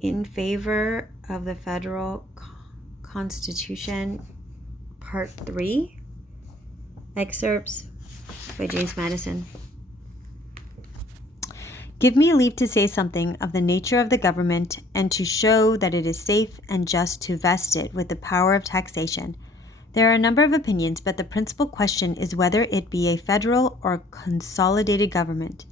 in favor of the federal Constitution, Part 3, excerpts by James Madison. Give me leave to say something of the nature of the government, and to show that it is safe and just to vest it with the power of taxation. There are a number of opinions, but the principal question is whether it be a federal or consolidated government.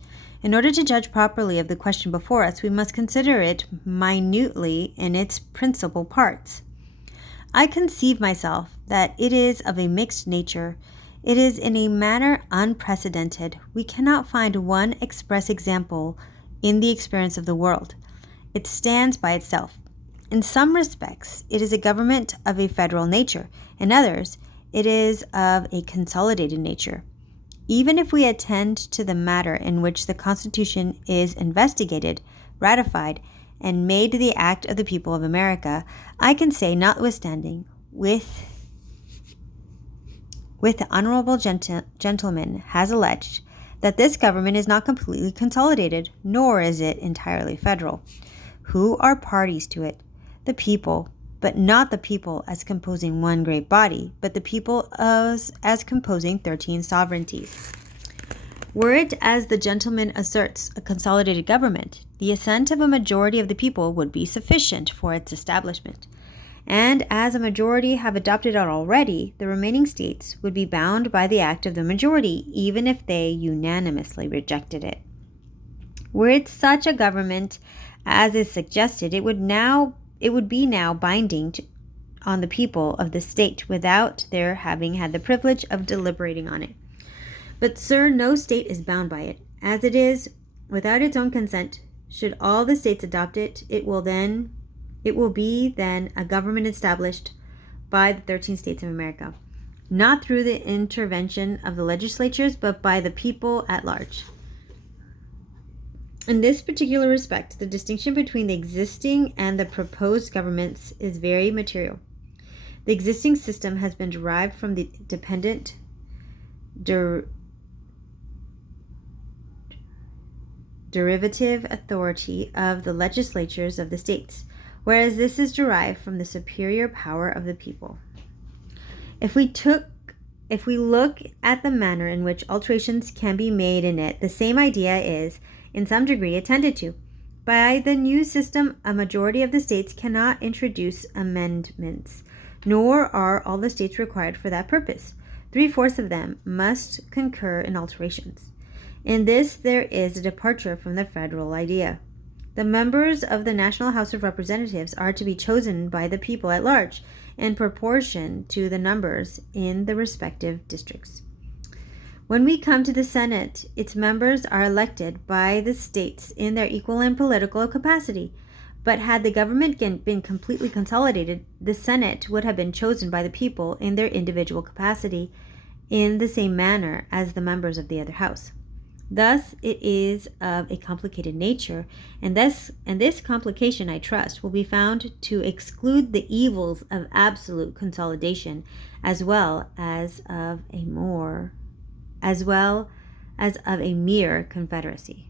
In order to judge properly of the question before us, we must consider it minutely in its principal parts. I conceive myself that it is of a mixed nature. It is in a manner unprecedented. We cannot find one express example in the experience of the world. It stands by itself. In some respects, it is a government of a federal nature. In others, it is of a consolidated nature. Even if we attend to the matter in which the Constitution is investigated, ratified, and made the act of the people of America, I can say, notwithstanding, with the honorable gentleman has alleged, that this government is not completely consolidated, nor is it entirely federal. Who are parties to it? The people, but not the people as composing one great body, but the people as composing 13 sovereignties. Were it, as the gentleman asserts, a consolidated government, the assent of a majority of the people would be sufficient for its establishment. And as a majority have adopted it already, the remaining states would be bound by the act of the majority, even if they unanimously rejected it. Were it such a government as is suggested, it would be now binding on the people of the state without their having had the privilege of deliberating on it. But, sir, no state is bound by it. As it is, without its own consent, should all the states adopt it, it will be then a government established by the 13 states of America, not through the intervention of the legislatures, but by the people at large. In this particular respect, the distinction between the existing and the proposed governments is very material. The existing system has been derived from the dependent derivative authority of the legislatures of the states, whereas this is derived from the superior power of the people. If we look at the manner in which alterations can be made in it, the same idea is, in some degree, attended to. By the new system, a majority of the states cannot introduce amendments, nor are all the states required for that purpose. 3/4 of them must concur in alterations. In this, there is a departure from the federal idea. The members of the National House of Representatives are to be chosen by the people at large in proportion to the numbers in the respective districts. When we come to the Senate, its members are elected by the states in their equal and political capacity. But had the government been completely consolidated, the Senate would have been chosen by the people in their individual capacity in the same manner as the members of the other house. Thus, it is of a complicated nature, and this complication, I trust, will be found to exclude the evils of absolute consolidation, as well as of a mere confederacy.